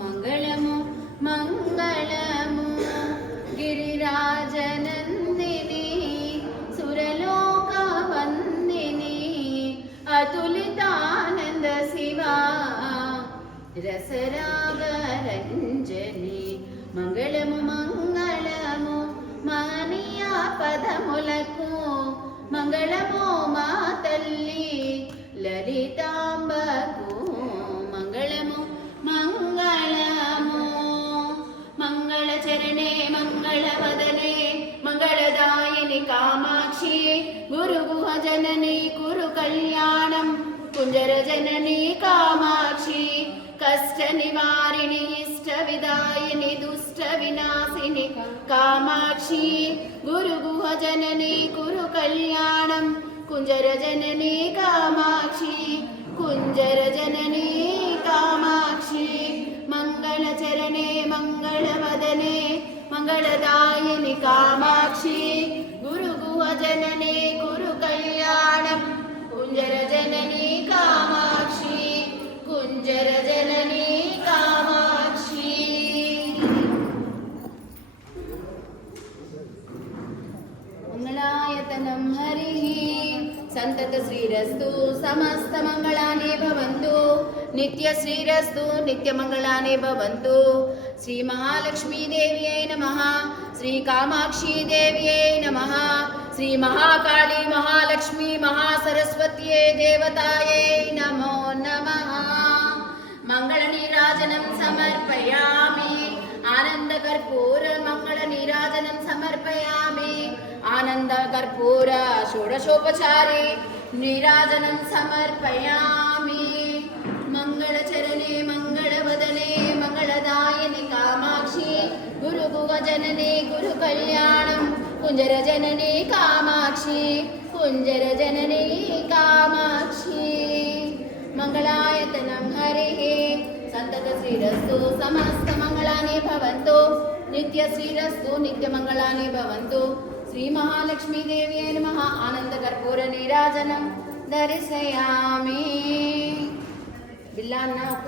మంగళము మంగళము గిరిరాజనందిని సురలోక వందిని అతులితానంద శివా రసరాగరంజని మంగళము మంగళము మహనీయ పదములకు మంగళము మా తల్లి లలితాంబకు మంగళము మంగళము మంగళచరణే మంగళవదనే మంగళదాయిని కామాక్షి గురుగుహ జనని కురు కళ్యాణం కుంజర జనని కామాక్షి కష్ట నివారిణి ఇష్ట విదాయిని దుష్ట వినాశిని కామాక్షి గురుగుహ జనని కురు కళ్యాణం కుంజర జనని కామాక్షి కుంజర జనని కామాక్షి మంగళచరణే మంగళవదనే మంగళదాయిని కామాక్షి గురుగుహ జనని కురు కళ్యాణం కుంజర జనని కామాక్షి కుంజర జనని కామాక్షి. మంగళాయతనం హరి సంతత శ్రీరస్తు సమస్త మంగళాని భవంతు నిత్య శ్రీరస్తు నిత్య మంగళాని భవంతు. శ్రీ మహాలక్ష్మీ దేవ్యై నమః శ్రీ కామాక్షి దేవ్యై నమః శ్రీ మహాకాళీ మహాలక్ష్మీ మహాసరస్వత్యై దేవతాయై నమో నమః. మంగళ నీరాజనం సమర్పయామి ఆనంద కర్పూర మంగళ నీరాజనం సమర్పయామి ఆనంద కర్పూర షోడశోపచారి నీరాజనం సమర్పయామి. మంగళచరణే మంగళవదనే మంగళదాయిని కామాక్షి గురుగుహ జనని గురు కళ్యాణం కుంజర జనని కామాక్షి కుంజర జనని కామాక్షి. మంగళాయతనం హరి సంతత శ్రీరస్తు సమస్త మంగళాని భవంతు నిత్య శ్రీరస్తు నిత్య మంగళాని భవంతు. శ్రీ మహాలక్ష్మీ దేవి నమః ఆనంద కర్పూర నీరాజనం దర్శయామి. బిల్లాన్న